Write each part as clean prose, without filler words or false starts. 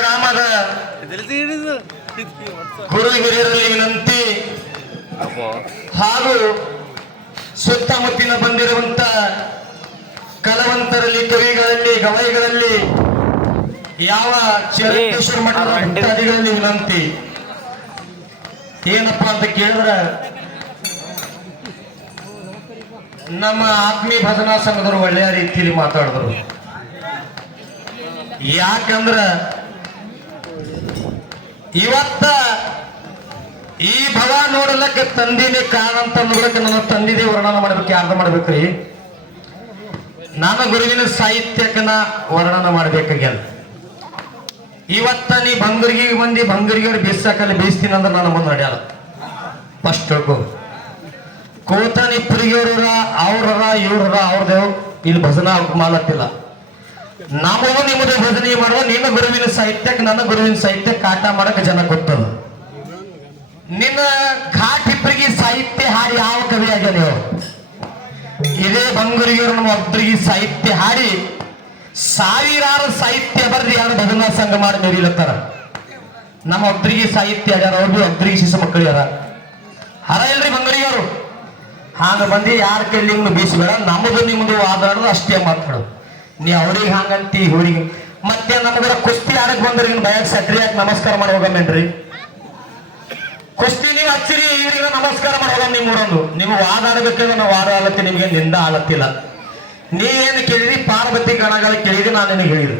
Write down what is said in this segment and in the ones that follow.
ಗ್ರಾಮದ ಗುರು ಹಿರಿಯರಲ್ಲಿ ವಿನಂತಿ ಹಾಗೂ ಸುತ್ತಮುತ್ತಿನ ಬಂದಿರುವಂತ ಕಲಾವಂತರಲ್ಲಿ, ಕವಿಗಳಲ್ಲಿ, ಗವಾಯಿಗಳಲ್ಲಿ, ಯಾವ ಚರೇಶ್ವರ ಮಠದ ಭಕ್ತಾದಿಗಳಲ್ಲಿ ವಿನಂತಿ ಏನಪ್ಪಾ ಅಂತ ಕೇಳಿದ್ರೆ, ನಮ್ಮ ಆತ್ಮೀಯ ಭಜನಾ ಸಂಘದವರು ಒಳ್ಳೆಯ ರೀತಿಯಲ್ಲಿ ಮಾತಾಡಿದ್ರು. ಯಾಕಂದ್ರ ಇವತ್ತ ಈ ಭವ ನೋಡಲಕ್ಕ ತಂದಿನೇ ಕಾರಣ ಅಂತ ನೋಡಕ್ಕೆ ನನ್ನ ತಂದಿದೆ ವರ್ಣನ ಮಾಡ್ಬೇಕು. ಯಾರ್ದ ಮಾಡ್ಬೇಕ್ರಿ? ನಾನು ಗುರುವಿನ ಸಾಹಿತ್ಯಕನ ವರ್ಣನ ಮಾಡ್ಬೇಕಾಗ್ಯಲ್ಲ. ಇವತ್ತ ನೀ ಬಂಗರಿಗೆ ಬಂದು ಬಂಗರಿಗೆ ಬೇಯಿಸಾಕಲ್ಲಿ ಬೇಯಿಸ್ತೀನಿ ಅಂದ್ರೆ ನಾನು ಮುಂದೆ ನಡೆಯಲ್ಲ. ಫಸ್ಟ್ ತಿಳ್ಕೊ. ಕೋತನ್ ಇಬ್ಬರಿಗೆವ್ರ ಅವ್ರರ ಇವ್ರರ ಅವ್ರದೇವ್ ಇಲ್ಲಿ ಭಜನಾ ಮಾಡತ್ತಿಲ್ಲ. ನಮಗೂ ನಿಮ್ಮದು ಭಜನೆ ಮಾಡುವ ನಿನ್ನ ಗುರುವಿನ ಸಾಹಿತ್ಯಕ್ಕೆ ನನ್ನ ಗುರುವಿನ ಸಾಹಿತ್ಯಕ್ಕೆ ಕಾಟ ಮಾಡಕ್ಕೆ ಜನ ಗೊತ್ತದ. ನಿನ್ನ ಘಾಟ್ ಇಬ್ಬರಿಗೆ ಸಾಹಿತ್ಯ ಹಾಡಿ ಯಾವ ಕವಿ ಆಗ್ಯ ನೀವು? ಇದೇ ಬಂಗೂರಿಗೆವ್ರು ನಮ್ಮ ಒಬ್ಬರಿಗೆ ಸಾಹಿತ್ಯ ಹಾಡಿ ಸಾವಿರಾರು ಸಾಹಿತ್ಯ ಬರ್ರಿ ಯಾರು ಭಜನಾ ಸಂಘ ಮಾಡಿ ನೀಡಿಲತ್ತಾರ. ನಮ್ಮ ಒಬ್ಬರಿಗೆ ಸಾಹಿತ್ಯ ಆಗ್ಯಾರ, ಅವ್ರಿಗೆ ಒಬ್ಬರಿಗೆ ಶಿಶು ಮಕ್ಕಳು ಯಾರ ಹರ ಇಲ್ರಿ ಬಂಗೂರಿಗೆವ್ರು. ಹಾಗ ಬಂದು ಯಾರ ಕೈಲಿ ನಿಮ್ಗೆ ಬೀಸಬೇಡ, ನಮ್ಮದು ನಿಮ್ಮದು ಆಧಾರದ ಅಷ್ಟೇ ಮಾತಾಡೋದು. ನೀ ಅವ್ರಿಗೆ ಹಂಗಂತಿ ಇವ್ರಿಗೆ ಮತ್ತೆ ನಮಗರ ಕುಸ್ತಿ ಆಡಕ್ ಬಂದ್ರಿ ಬಯಕ್ ಸಟ್ರಿ ಯಾಕೆ ನಮಸ್ಕಾರ ಮಾಡಿ ಹೋಗಮೇನ್ರಿ? ಕುಸ್ತಿ ನೀವು ಹಚ್ಚಿರಿ, ಇವ್ರಿಗೆ ನಮಸ್ಕಾರ ಮಾಡಿ ಹೋಗಮ್. ನೀವು ನೋಡೋದು ನೀವು ವಾದ ಆಡಬೇಕಂದ್ರೆ ನಾವು ವಾದ ಆಲತ್ತಿ, ನಿಮ್ಗೆ ನಿಂದ ಆಲತ್ತಿಲ್ಲ. ನೀವೇನು ಕೇಳಿರಿ? ಪಾರ್ವತಿ ಗಣಗಳ ಕೇಳಿದ್ರೆ ನಾನು ನಿನಗೆ ಹೇಳಿದ್ರು.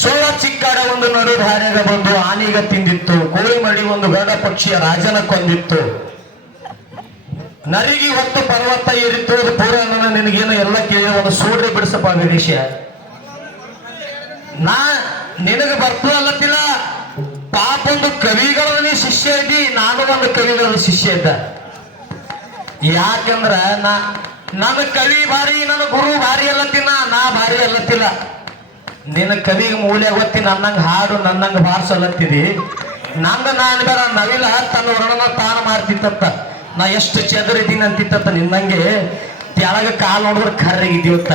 ಸೋಳ ಚಿಕ್ಕಾಡ ಒಂದು ನಡು ಧಾರ್ಯಾಗ ಬಂದು ಆನೆಗ ತಿಂದಿತ್ತು, ಕೋಳಿ ಮಡಿ ಒಂದು ಗರುಡ ಪಕ್ಷಿಯ ರಾಜನ ಕೊಂದಿತ್ತು, ನರಿಗೆ ಹೊತ್ತು ಪರ್ವತ ಏರಿತ್ತು, ಅದು ಪೂರ ನನ್ನ ನಿನಗೇನು ಎಲ್ಲ ಕೇಳಿ ಒಂದು ಸೂಡ್ರೆ ಬಿಡಿಸಪ್ಪ ವಿದೇಶ. ನಾ ನಿನಗೆ ಬರ್ತು ಅಲ್ಲತ್ತಿಲ್ಲ. ಪಾಪ ಒಂದು ಕವಿಗಳ ನೀ ಶಿಷ್ಯ ಇದ್ದಿ, ನಾನು ಒಂದು ಕವಿಗಳ ಶಿಷ್ಯ ಇದ್ದ. ಯಾಕಂದ್ರ ನನ್ನ ಕವಿ ಭಾರಿ, ನನ್ನ ಗುರು ಭಾರಿ ಅಲ್ಲತ್ತಿನ, ನಾ ಭಾರಿ ಅಲ್ಲತ್ತಿಲ್ಲ. ನಿನ್ನ ಕವಿಗೆ ಮೂಲೆ ಗೊತ್ತಿ ನನ್ನಂಗ ಹಾಡು ನನ್ನಂಗ ಬಾರಿಸಲ್ಲತ್ತಿದಿ. ನಂದ ನಾನು ಬೇಡ ನವಿಲ ತನ್ನ ವರ್ಣನ ತಾನು ಮಾಡ್ತಿತ್ತ. ನಾ ಎಷ್ಟು ಚೆದರಿದ್ದೀನಿ ಅಂತಿತ್ತ. ನಿನ್ನಂಗೆ ತೆಳಗ ಕಾಲು ನೋಡಿದ್ರೆ ಕರ್ರಗಿದ್ದೀವತ್ತ.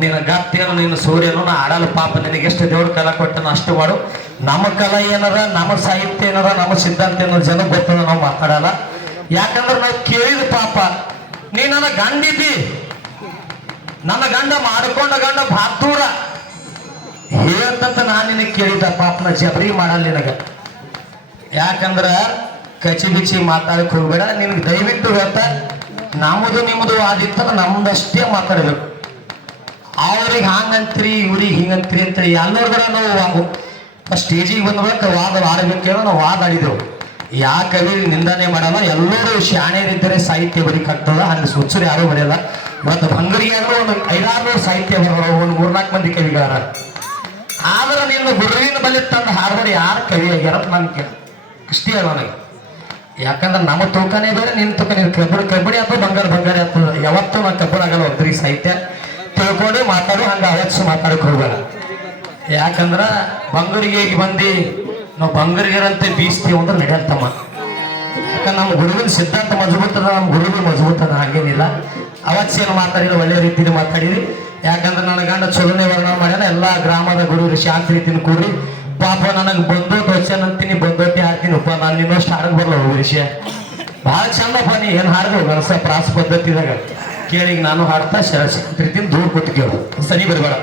ನಿನ್ನ ಗತ್ತೇನು ನಿನ್ನ ಸೂರ್ಯನು ನಾ ಆಡಲ್ಲ. ಪಾಪ ನಿನಗೆ ಎಷ್ಟು ದೇವ್ರ ಕಲಾ ಕೊಟ್ಟನ ಅಷ್ಟು ಮಾಡು. ನಮ್ಮ ಕಲಾ ಏನದ, ನಮ್ಮ ಸಾಹಿತ್ಯ ಏನದ, ನಮ್ಮ ಸಿದ್ಧಾಂತ ಏನೋ ಜನಕ್ಕೆ ಗೊತ್ತದ, ನಾವು ಮಾತಾಡಲ್ಲ. ಯಾಕಂದ್ರೆ ನಾವು ಕೇಳಿದ ಪಾಪ ನೀ ನನ್ನ ಗಂಡಿದ್ದಿ. ನನ್ನ ಗಂಡ ಮಾಡಿಕೊಂಡ ಗಂಡ ಭಾತೂರ ಹೇಳ್ತಂತ ನಾನು ನಿನಗೆ ಕೇಳಿದ್ದ. ಪಾಪನ ಜಬರಿ ಮಾಡಲ್ಲ ನಿನಗ. ಯಾಕಂದ್ರ ಕಚಿ ಬಿಚ್ಚಿ ಮಾತಾಡಕ್ ಹೋಗ್ಬೇಡ. ನಿನ್ಗೆ ದಯವಿಟ್ಟು ಹೇಳ್ತಾ, ನಮ್ಮದು ನಿಮ್ಮದು ಆದಿತ್ತ ನಮ್ದಷ್ಟೇ ಮಾತಾಡಬೇಕು. ಅವ್ರಿಗೆ ಹಂಗಂತ್ರಿ ಇವ್ರಿಗೆ ಹಿಂಗಂತ್ರಿ ಅಂತೇಳಿ ಎಲ್ಲರಿಗರ ನಾವು ಸ್ಟೇಜಿಗೆ ಬಂದ್ಬೇಕು ವಾದ ಆಡಬೇಕೇನೋ ನಾವು ವಾದ ಆಡಿದೆವು. ಯಾಕವಿ ನಿಂದನೆ ಮಾಡಲ್ಲ. ಎಲ್ಲರೂ ಶಾಣೆಯರಿದ್ದರೆ ಸಾಹಿತ್ಯ ಬರೀಕಾಗ್ತದ, ಹಂಗೆ ಸುಚ್ಚರು ಯಾರು ಬರೆಯಲ್ಲ. ಇವತ್ತು ಬಂಗರಿಗೆ ಆದ್ರೂ ಒಂದು 500 ಸಾಹಿತ್ಯ ಬರೋರು, ಒಂದು 3-4 ಮಂದಿ ಕವಿಗಾರ. ಆದ್ರೆ ನಿನ್ನ ಗುರುವಿನ ಬಲಿ ತಂದು ಹಾಡ್ತಾರೆ ಯಾರು ಕವಿ ಆಗ್ಯಾರ ನನ್ ಕೇಳ ಅಷ್ಟೇ ಅಲ್ಲ ನನಗೆ. ಯಾಕಂದ್ರೆ ನಮ್ಮ ತೂಕನೇ ಬೇರೆ, ನಿನ್ನ ತೂಕ ನೀನು ಕಬ್ಬಡಿ ಅಥವಾ ಬಂಗಾರ ಆಗ್ತದ. ಯಾವತ್ತೂ ನಾನು ಕಬ್ಬಡಿ ಆಗಲ್ಲ. ಒಬ್ಬರಿಗೆ ಸಾಹಿತ್ಯ ತಿಳ್ಕೊಂಡು ಮಾತಾಡು, ಹಂಗ ಅವತ್ತು ಮಾತಾಡಕ್ ಹೋಗ್ಬೇಡ. ಯಾಕಂದ್ರ ಬಂಗೂರಿಗೆ ಬಂದು ನಾವು ಬಂಗರಿಗರಂತೆ ಬೀಸ್ತೀವಿ ಅಂದ್ರೆ ನಡೆಯಲ್ತಮ್ಮ. ಯಾಕಂದ್ರೆ ನಮ್ಮ ಗುರುವಿನ ಸಿದ್ಧಾಂತ ಮಜಬೂತ್ ಅದ, ನಮ್ಮ ಗುರುವಿನ ಮಜಬೂತ್ ಅದ, ಹಾಗೇನಿಲ್ಲ. ಅವತ್ತೇನು ಮಾತಾಡಿದ್ರೆ ಒಳ್ಳೆ ರೀತಿಯಲ್ಲಿ ಮಾತಾಡಿದ್ರಿ. ಯಾಕಂದ್ರೆ ನನ್ನ ಗಂಡ ಚಲೋನೆ ವರ್ಣನ ಮಾಡ್ಯಾನ. ಎಲ್ಲಾ ಗ್ರಾಮದ ಗುರು ಶಾಂತ ರೀತಿನ ಕೂಡಿ ಪಾಪ ನನಗೆ ಬಂದೋಟ್ ವಚನ ಅಂತೀನಿ, ಬಂದೋಟಿ ಹಾಡ್ತೀನಪ್ಪ. ನಾನು ನಿನ್ನಷ್ಟು ಹಾಡಕ್ ಬರಲ್ಲ ಹೋಗು ವಿಷಯ. ಭಾಳ ಚಂದಪ್ಪ. ನೀ ಏನು ಹಾಡ್ದು ಗಣಸ ಪ್ರಾಸ ಪದ್ಧತಿದಾಗ ಕೇಳಿ ನಾನು ಹಾಡ್ತಾ ಶಾಂತ ರೀತಿನ ದೂರ ಕೂತು ಕೇಳು, ಸರಿ ಬರಬೇಡ.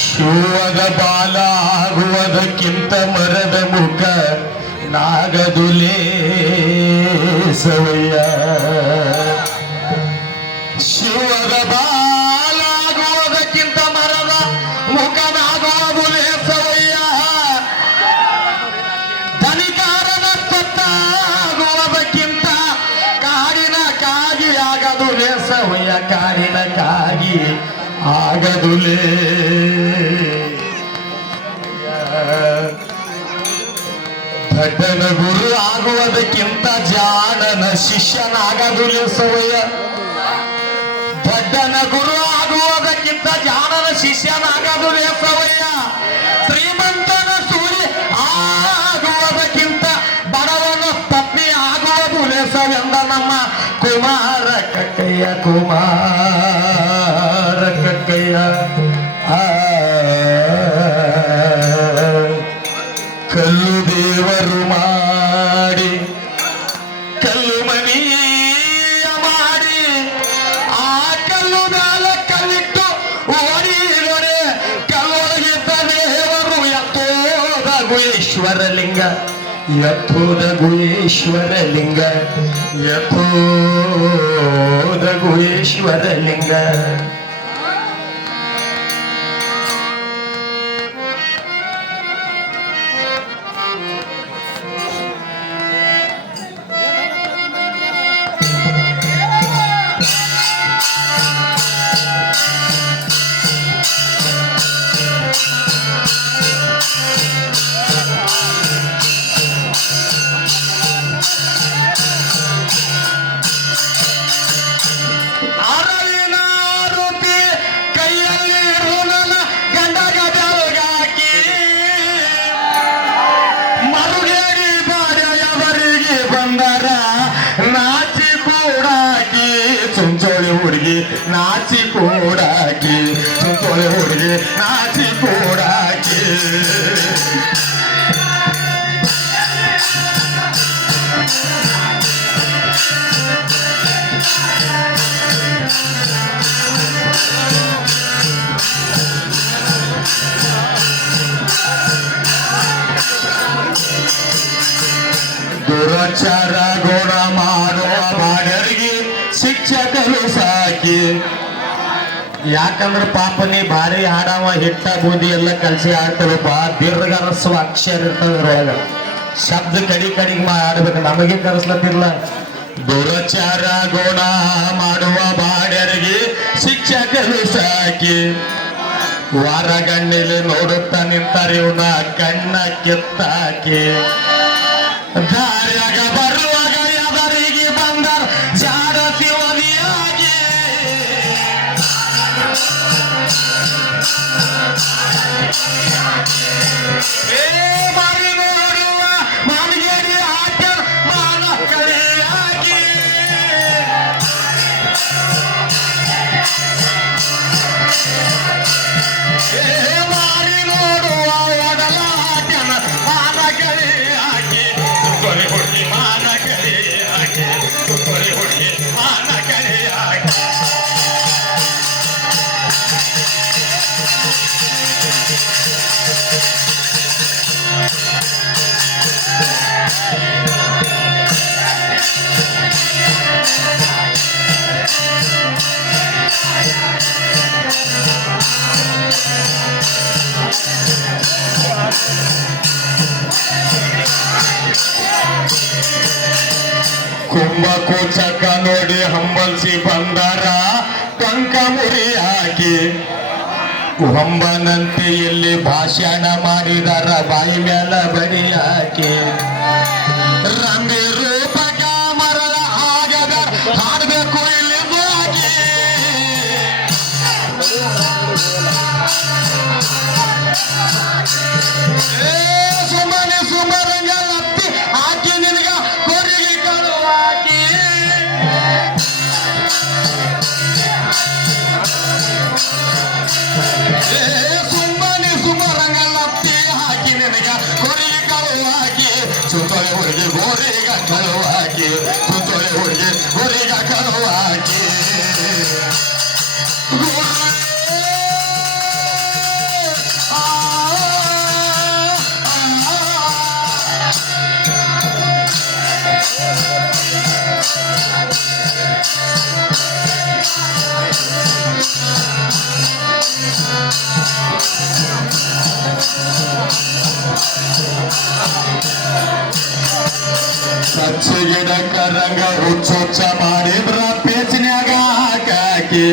ಶಿವದ ಬಾಲ ಆಗುವುದಕ್ಕಿಂತ ಮರದ ಮುಖ ನಾಗದುಲೇ ಸವಯ್ಯ. ಶಿವದ ಬಾಲ ಆಗುವುದಕ್ಕಿಂತ ಮರದ ಮುಖ ನಾಗದುಲೇ ಸವಯ್ಯ. ಧನಿಕಾರನ ತೊತ್ತಾಗುವುದಕ್ಕಿಂತ ಕಾಡಿನ ಕಾಗಿಯಾಗ ಆಗದುಲೆ ಸವಯ ಕಾರಿನಕ್ಕಾಗಿ ಆಗದುಲೆ ದಡ್ಡನ ಗುರು ಆಗುವುದಕ್ಕಿಂತ ಜಾಣನ ಶಿಷ್ಯನಾಗದುಲೆ ಸವಯ ದಡ್ಡನ ಗುರು ಆಗುವುದಕ್ಕಿಂತ ಜಾಣನ ಶಿಷ್ಯನಾಗದುಲೆ ಸವಯ ಶ್ರೀಮಂತನ ಸೂರ್ಯ ಆಗುವುದಕ್ಕಿಂತ ಬಡವನ ಪತ್ನಿ ಆಗುವುದು ಲೇಸವೆಂದ ನಮ್ಮ ಕುಮಾರ ಕಕ್ಕಯ್ಯ ಕುಮಾರ ಕಕ್ಕಯ್ಯ ಕಲ್ಲು ದೇವರು ಮಾಡಿ ಕಲ್ಲು ಮನಿಯ ಮಾಡಿ ಆ ಕಲ್ಲು ಮ್ಯಾಲ ಕಲ್ಲಿಟ್ಟು ಓಡಿದರೆ ಕಲ್ಲೊಳಗಿದ್ದ ದೇವರು ಎತ್ತೋದ ಗುಹೇಶ್ವರ ಲಿಂಗ ಯಥೋದ ಗುಹೇಶ್ವರ ಲಿಂಗ ಯಥೋದ ಗುಹೇಶ್ವರ ಲಿಂಗ ಹುಡುಗಿ ನಾಚಿ ಕೂಡಾಕಿ ಚುಂಚೋಳೆ ಹುಡುಗಿ ನಾಚಿ ಕೂಡಾಕಿ ದುರಾಚಾರ ಗುಣ ಮಾಡುವ ಬಾಡರಿಗೆ ಶಿಕ್ಷಕರು ಸಾಕಿ ಯಾಕಂದ್ರೆ ಪಾಪ ನೀ ಭಾರಿ ಹಾಡವ ಹಿಟ್ಟ ಬೂದಿ ಎಲ್ಲ ಕಲಸಿ ಆಡ್ತಾರಪ್ಪ ದೀರ್ಘರಸ್ವ ಅಕ್ಷರ ಇರ್ತದ್ರೊಳಗ ಶಬ್ದ ಕಡಿಗೆ ಆಡ್ಬೇಕು ನಮಗೆ ಕರೆಸ್ಲತ್ತಿರ್ಲ ದುರಾಚಾರ ಗುಣ ಮಾಡುವ ಬಾಡ್ಯರಿಗೆ ಶಿಕ್ಷಕರು ಸಾಕಿ ವಾರಗಣ್ಣಿಲಿ ನೋಡುತ್ತಾ ನಿಂತಾರೆ ಇವನ ಕಣ್ಣ ಕಿತ್ತಾಕಿ ದಾರ್ಯಾಗ ಬರುವಾಗ ಯಾವರಿಗೆ ಬಂದರ ಜಾರತಿ ಒಲಿಯಾಗಿ ಮಾರಿ ನೋಡುವ ಮಾಲಿಗೆರಿ ಹಾಕ್ಯಾರ ಮಾನ ಕಡೆಯಾಗಿ ಮಾರಿ ನೋಡುವ ಒಡಲ ಹಾಕ್ಯಾನ ಮಾನ ಕಡೆಯಾಗಿ ಹುಡುಗಿ ಮಾನ ಕಡೆಯಾಗಿ ಹುಡುಗಿ ಮಾನ ಕಡೆಯಾಗಿ ಕುಂಭಕೋಚಕ ನೋಡಿ ಹಂಬಲ್ಸಿ ಬಂದರ ಟೊಂಕ ಮುರಿ ಹಾಕಿ ಹೊಂಬನಂತೆ ಇಲ್ಲಿ ಭಾಷಣ ಮಾಡಿದರ ಬಾಯಿ ಮೇಲ ಬಡಿ ಹಾಕಿ ರಂಬಿ ರೂಪಕ ಮರಳ ಆಗದ ಹಾಡಬೇಕು ಇಲ್ಲಿ ಹೋಗಿ ಸುಮ್ಮನೆ ಸುಮರಂಗಲತ್ತಿ ಹಾಕಿ ನಿನಗ ಕೊರಿಗೆ ಕಳುವಾಕಿ ಸುಮ್ಮನೆ ಸುಮರಂಗಲತ್ತಿ ಹಾಕಿ ನಿನಗ ಕೊರಿಗೆ ಕಳುವಾಕಿ ಸುತ್ತೊಳೆ ಹುಡುಗಿ ಗೋರಿಗ ಕಳುವಾಕಿ ಸುತ್ತೊಳೆ ಹುಡುಗಿ ಗೋರಿಗ ಕಳುವಾಕಿ ಸಚ್ಚಿ ಗಿಡಕ್ಕ ರಂಗ ಹುಚ್ಚುಚ್ಚ ಮಾಡಿದ್ರ ಪೇಚಿನ್ಯಾಗ ಹಾಕಿ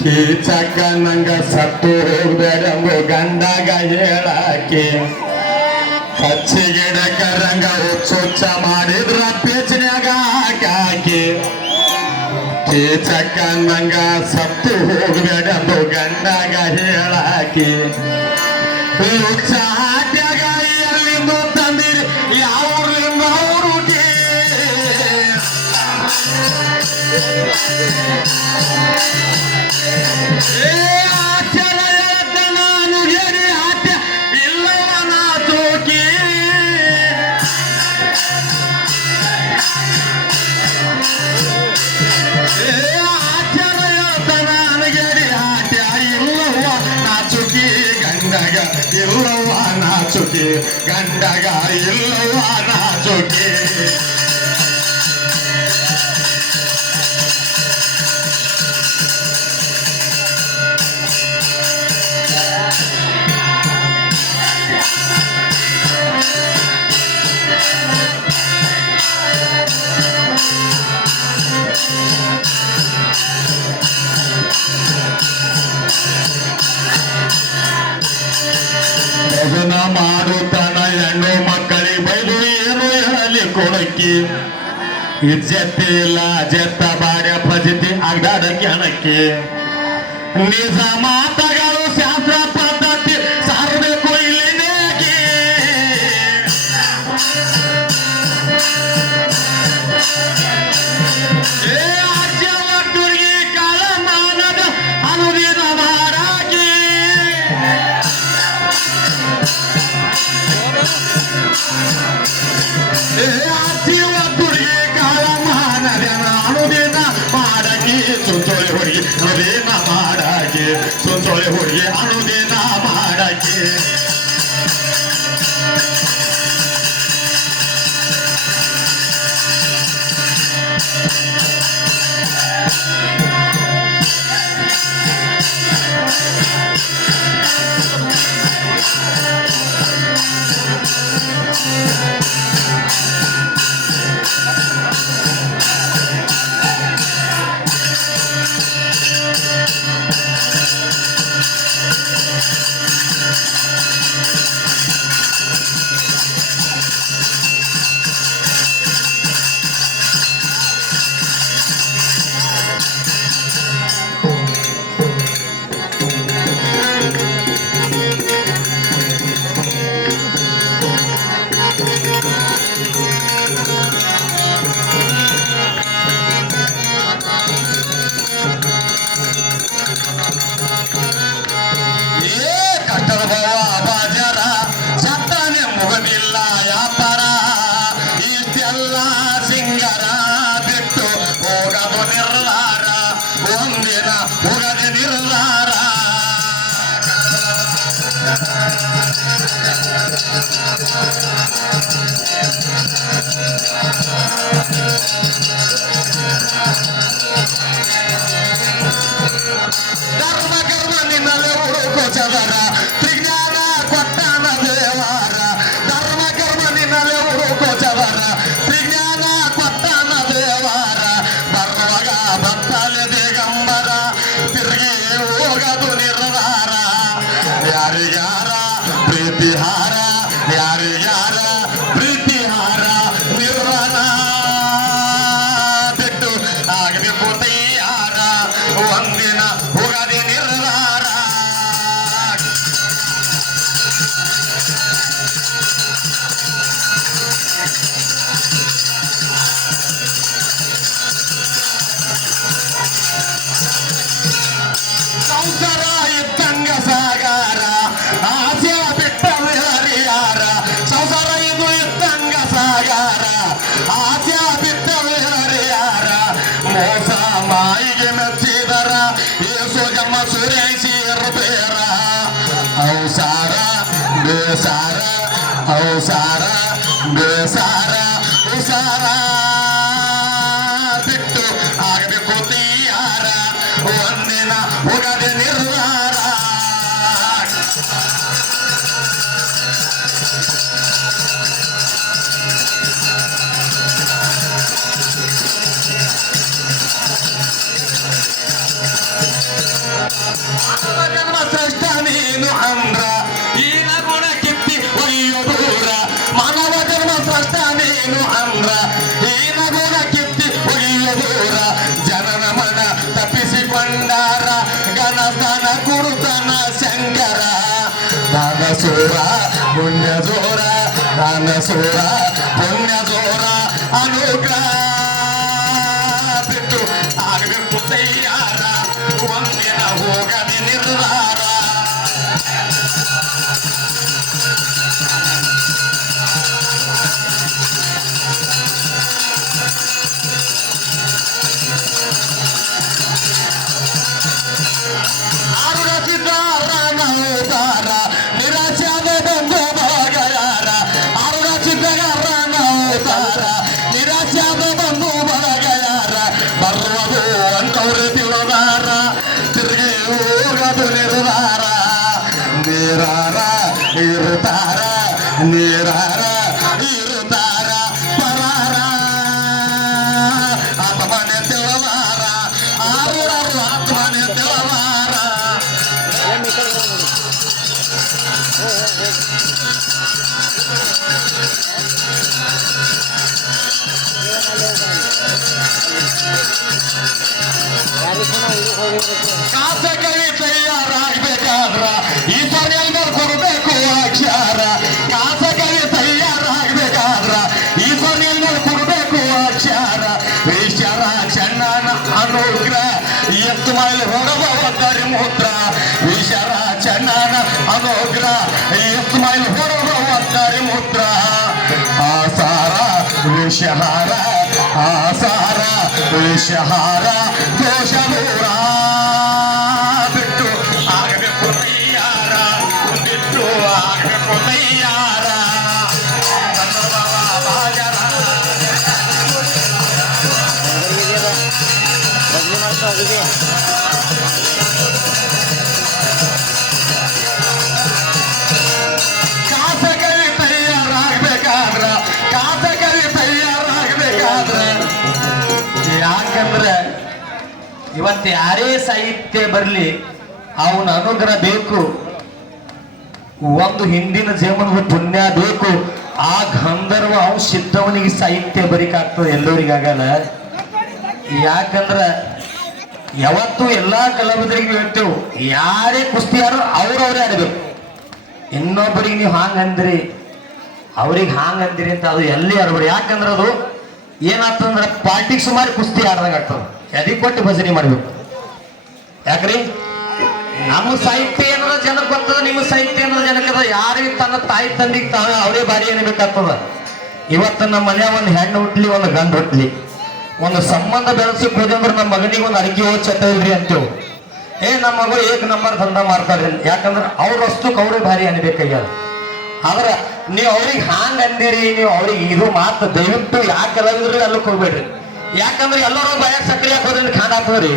ಕೀಚಕ್ಕ ನಂಗ ಸತ್ತು ಹೋಗ್ಬೇಡಂಬು ಗಂಡಾಗ ಹೇಳಾಕಿ ಹಚ್ಚಿ ಗಿಡಕ್ಕ ರಂಗ ಹುಚ್ಚುಚ್ಚ ಮಾಡಿದ್ರ ಪೇಚಿನ್ಯಾಗ ಹಾಕಿ ಕೀಚಕ್ಕ ನಂಗ ಸತ್ತು ಹೋಗ್ಬೇಡಂಬು ಗಂಡಾಗ ಹೇಳಾಕಿ ಹುಚ್ಚ ಹಾಟ್ಯಾಗ ಎಲ್ಲಿಂದ ತಂದಿರಿ ಯಾವ್ರಿಂದ ಅವ್ರಿಗೆ ಆಚಾರ ನಾನು ಹೇಳಿ ಹಾಟ್ಯ ಇಲ್ಲವ ನಾ ತೋಕಿ ಆಚಾರ ನಾನು ಹೇಳಿ ಹಾಟ್ಯ ಇಲ್ಲವ ನಾಚುಕಿ ಗಂಡಗ ಇಲ್ಲವ ನಾಚುಕಿ ಗಂಡಗ ಇಲ್ಲವ ನಾಚುಕಿ ಮಗನ ಮಾಡುತ್ತಾನ ಹೆಣ್ಣು ಮಕ್ಕಳಿಗೆ ಬೈದು ಏನು ಹೇಳಲಿ ಕೊಡಕ್ಕಿ ಇಜ್ಜತ್ತಿ ಇಲ್ಲ ಜತ್ತ ಬಾಡ್ಯ ಫಜಿತಿ ಅಗ್ದಾಡಕ್ಕೆ ಹಣಕ್ಕೆ ನಿಜ ಮಾತಗಳು ಶಾಸ್ತ್ರ ಪದ್ಧತಿ ಸಾರಬೇಕು ಇಲ್ಲಿನೇಗೆ ಅಜ್ಜ ಒಟ್ಟುರಿಗೆ ಕಾಲಮಾನದ ಅನುದಿನ ಮಾಡಾಕಿ ಅಜ್ಜಿ ಒಟ್ಟುರಿಗೆ ಕಾಲಮಾನದ ಅನುದಿನ ಮಾಡಾಕಿ ಸುತ್ತೋಳಿ ಹುಡುಗಿ ಅನುದಿನ ಮಾಡಾಕಿ ಸುತ್ತೋಳಿ ಹುಡುಗಿ ಅನುದಿನ ಮಾಡಾಕಿ ಕಷ್ಟದ ಭವ ಬಾಜಾರ ಸತ್ತಾನೆ ಮುಗದಿಲ್ಲ ವ್ಯಾಪಾರ ಇಷ್ಟೆಲ್ಲ ಸಿಂಗರ ಬಿಟ್ಟು ಹೋಗದು ನಿರ್ಧಾರ ಒಂದಿನ ಹೋಗದೆ ನಿರ್ಧಾರ ಧರ್ಮ ಕರ್ಮ ನಿನ್ನಲೆ ಹುಡುಕೋ ಚದರ ವಿಜ್ಞಾನ ಕೊಟ್ಟನ ದೇವಾರ ಧರ್ಮ ಕರ್ಮ ನಿನ್ನಲೆ ಹುಡುಕೋ ಚದರ ವಿಜ್ಞಾನ ಕೊಟ್ಟನ ದೇವಾರ ಬರುವಾಗ ಬತ್ತಲೆ ದಿಗಂಬರ ತಿರುಗಿ ಹೋಗದು ನಿರ್ಧಾರ ಯಾರಿಗಾರ ಪ್ರೀತಿಹಾರ ಯಾರಿಗಾರ ಪ್ರೀತಿಹಾರ ನಿರ್ವಾಣ ಬಿಟ್ಟು ಆಗಬೇಕು ತಯಾರ ಒಂದಿನ ಹೋಗದೆ ನಿರ್ಧಾರ ಸಂಸಾರ ಇದ್ದಂಗ ಸಾಗಾರ ಆಸೆ ಬಿಟ್ಟ ಹರಿಯಾರ ಸಂಸಾರ ಇದು ಇದ್ದಂಗ ಸಾಗಾರ ಆಸೆ ಬಿಟ್ಟ ಹರಿಯಾರ ಮೋಸ ಮಾಯಿಗೆ ಮೆಚ್ಚಿದರ ಏಸು ಜನ್ಮ ಸುರೇಶಿ ಬೇರ ಔಸಾರ ಬೇಸಾರ ಔಸಾರ ಬೇಸಾರ ಉಸಾರ ಬಿಟ್ಟು ಆಗಬೇಕು ತೀಯಾರ ಒಂದಿನ ಹೋಗದೆ ನಿರ್ಧಾರ ಜ್ಞಾನ ಸೂರ ಪುಣ್ಯ ಜೋರ ಅನುಗ್ರಹ ಬಿಟ್ಟು ಆಗಬೇಕು ತಯ್ಯಾರ ಒಂದಿನ ಹೋಗದೆ ನಿರ್ಧಾರ ಇರುತ್ತಾರ ನೀರಾರ ಇರುತ್ತಾರ ಪರಾರ ಆತ್ಮನೆ ತಿಳವಾರ ಆರುರರು ಆತ್ಮನೆ ತಿಳವಾರ ಕಾಸಕವಿ ತಯಾರಾಗಬೇಕಾದ್ರ ಈ ಸರಿಯಲ್ದ ಕೊಡಬೇಕು ಅಕ್ಷರ ಕಾಸಕವಿ ತಯಾರಾಗಬೇಕಾದ್ರ ಈ ಸರಿಯಲ್ದ ಕೊಡಬೇಕು ಅಕ್ಷರ ಈಶ್ವರ ಚನ್ನನ ಅನುಗ್ರಹ ಎತ್ತು ಮೇಲೆ ಹೊರಬರಿ ಮೂತ್ರ ಈಶ್ವರ ಚನ್ನನ ಅನುಗ್ರಹ ಎತ್ತು ಮೇಲೆ ಹೊರಬರಿ ಮೂತ್ರ ಆಸಾರ ವಿಷಹಾರ ಆಸಾರ ವಿಷಹಾರ ದೋಷ ದೂರ ಬಿಟ್ಟು ಆಗಬೇಕು ತಯ್ಯಾರ ಬಿಟ್ಟು ಆಗಬೇಕು ತಯ್ಯಾರ ಕಾಸಕವಿ ತಯ್ಯಾರಾಗಬೇಕಾದ್ರ ಕಾಸಕವಿ ತಯ್ಯಾರಾಗಬೇಕಾದ್ರ ಯಾಕಂದ್ರೆ ಇವತ್ತು ಯಾರೇ ಸಾಹಿತ್ಯ ಬರಲಿ ಅವನ ಅನುಗ್ರಹ ಬೇಕು ಒಂದು ಹಿಂದಿನ ಜೀವನದ ಪುಣ್ಯ ಬೇಕು ಆ ಗಂಧರ್ವ ಅವ್ ಸಿದ್ಧವನಿಗೆ ಸಾಹಿತ್ಯ ಬರಿಕಾಗ್ತದೆ ಎಲ್ಲರಿಗಾಗಲ್ಲ ಯಾಕಂದ್ರ ಯಾವತ್ತು ಎಲ್ಲಾ ಕಲಾವಿದರಿಗೆ ಹೇಳ್ತೇವೆ ಯಾರೇ ಕುಸ್ತಿಯಾರು ಅವ್ರವ್ರೇ ಆಡಬೇಕು ಇನ್ನೊಬ್ಬರಿಗೆ ನೀವು ಹಾಂಗ್ ಅಂದ್ರಿ ಅವ್ರಿಗೆ ಹಾಂಗ್ ಅಂದಿರಿ ಅಂತ ಅದು ಎಲ್ಲಿ ಆಡ್ಬೇಡಿ ಯಾಕಂದ್ರೆ ಅದು ಏನಾಗ್ತದಂದ್ರೆ ಪಾರ್ಟಿಗೆ ಸುಮಾರು ಕುಸ್ತಿ ಆಡ್ದಂಗ ಆಗ್ತದೆ ಎದಿ ಕೊಟ್ಟು ಭಜನೆ ಮಾಡ್ಬೇಕು ಯಾಕ್ರಿ ನಮ್ಮ ಸಾಹಿತ್ಯ ಏನಾರ ಜನಕ್ಕೆ ಬರ್ತದ ನಿಮ್ಮ ಸಾಹಿತ್ಯ ಏನಾರ ಜನಕ್ಕದ ಯಾರಿಗೆ ತನ್ನ ತಾಯಿ ತಂದಿಗೆ ತಾವೇ ಅವರೇ ಬಾರಿ ಏನ್ಬೇಕಾಗ್ತದ ಇವತ್ತು ನಮ್ಮ ಮನ್ಯಾಗ ಒಂದು ಹೆಣ್ಣು ಹುಟ್ಲಿ ಒಂದು ಗಂಡು ಹುಟ್ಲಿ ಒಂದು ಸಂಬಂಧ ಬೆಳೆಸಕ್ ಹೋದಂದ್ರೆ ನಮ್ಮ ಮಗನಿಗೆ ಒಂದು ಅಡಿಗೆ ಹೋಗಿ ಚಟ ಇಲ್ರಿ ಅಂತೇವು ನಮ್ಮ ಮಗಳು ಏಕ್ ನಂಬರ್ ದಂಧ ಮಾಡ್ತಾರೆ ಯಾಕಂದ್ರೆ ಅವ್ರ ವಸ್ತುಕ್ ಅವರೇ ಭಾರಿ ಅನ್ಬೇಕಾಗ್ಯದ ಆದ್ರ ನೀವು ಅವ್ರಿಗೆ ಹಾಂಗ್ ಅಂದಿರಿ ನೀವು ಅವ್ರಿಗೆ ಇದು ಮಾತು ದಯವಿಟ್ಟು ಯಾಕೆ ಕಲಾವಿದ್ರು ಅಲ್ಲಕ್ಕೆ ಹೋಗ್ಬೇಡ್ರಿ ಯಾಕಂದ್ರೆ ಎಲ್ಲರೂ ಭಯ ಸಕ್ರಿ ಹಾಕೋದ್ರಿಂದ ಖಾನ ಹಾಕೋದ್ರಿ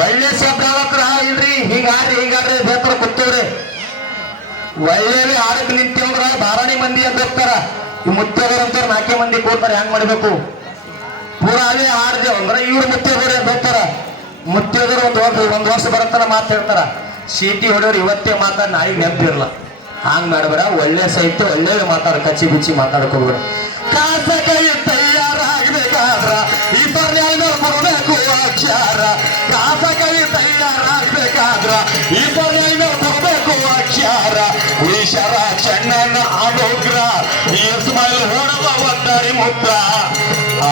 ಒಳ್ಳೆ ಶಬ್ದ ಹೇಳಕ್ರ ಇಲ್ರಿ ಹಿಂಗಾಡ್ರಿ ಬೇತರ ಕೂತವ್ರಿ ಒಳ್ಳೆ ಆಡಕ್ ನಿಂತೇವ್ರ ಧಾರಾಣಿ ಮಂದಿ ಅಂತ ಹೋಗ್ತಾರ ಈ ಮುತ್ತೇವ್ರಂತ 4 ಮಂದಿ ಕೂಡ್ತಾರ ಹೆಂಗ್ ಮಾಡ್ಬೇಕು ಪೂರಾ ಅವೇ ಆಡ್ದೇವ್ ಅಂದ್ರೆ ಇವ್ರು ಮುತ್ತೇವ್ರಿ ಅಂತ ಹೋಗ್ತಾರ ಮುತ್ತೇದ್ರು ಒಂದ್ ವರ್ಷ ಬರತ್ತಾರ ಮಾತು ಹೇಳ್ತಾರ ಸೀಟಿ ಹೊಡೆಯವ್ರು ಇವತ್ತೇ ಮಾತಾಡ್ ನಾಯಿಗೆ ನೆನಪಿರಲ್ಲ ಹಾಂಗ್ ಮಾಡಬೇಡ ಒಳ್ಳೆ ಸಾಹಿತ್ಯ ಒಳ್ಳೆ ಮಾತಾಡ ಕಚ್ಚಿ ಬಿಚ್ಚಿ ಮಾತಾಡ್ಕೋಬೇಡ ಕಾಸಕೈ ತಯಾರಾಗಬೇಕಾದ್ರ ಈ ಬರ್ಯಾಗ ಕೊಡಬೇಕು ಅಕ್ಷರ ಕಾಸಕೈ ತಯಾರಾಗಬೇಕಾದ್ರ ಈ ಬರ್ಯಾಗ ಕೊಡಬೇಕು ಅಕ್ಷರ ಈಶ್ವರ ಚನ್ನನ ಅನುಗ್ರಹ ಇಸ್ಮಾಯಿಲ್ ಹೊಡವ ಒತ್ತರಿ ಮುತ್ರ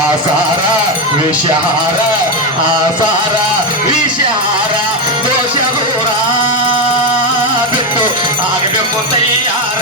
ಆಸಾರ ವಿಷಹಾರ ಆಸಾರ ವಿಷಹಾರ ದೋಷ ದೂರ ಬಿಟ್ಟು ಆಗಬೇಕು ತಯ್ಯಾರ